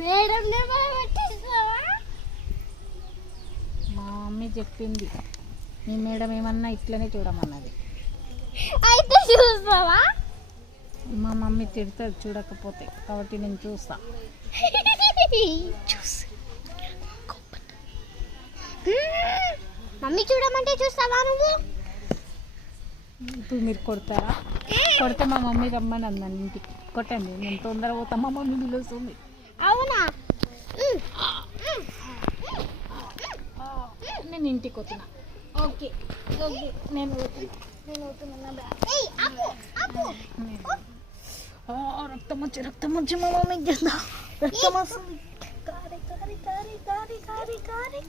Madam పెట్టిస్తావా? మా mummy చెప్పింది మీ madam ఏమన్నా ఇట్లనే చూడమన్నది. అయితే చూస్తావా? మా మమ్మీ తిడతాడు చూడకపోతే, కాబట్టి నేను చూస్తా. మమ్మీ చూడమంటే చూస్తావా నువ్వు? ఇప్పుడు మీరు కొడతారా? కొడితే మా మమ్మీ రమ్మని అన్నాను ఇంటికి. కొట్టండి, నేను తొందరగా పోతా, మా మమ్మీ పిలుస్తుంది. అవునా? నేను ఇంటికి వస్తున్నా. ఓకే ఓకే నేను రక్తం వచ్చి మా మమ్మీ రక్తం వస్తుంది. కారి కారి కారి కారి కారి కారి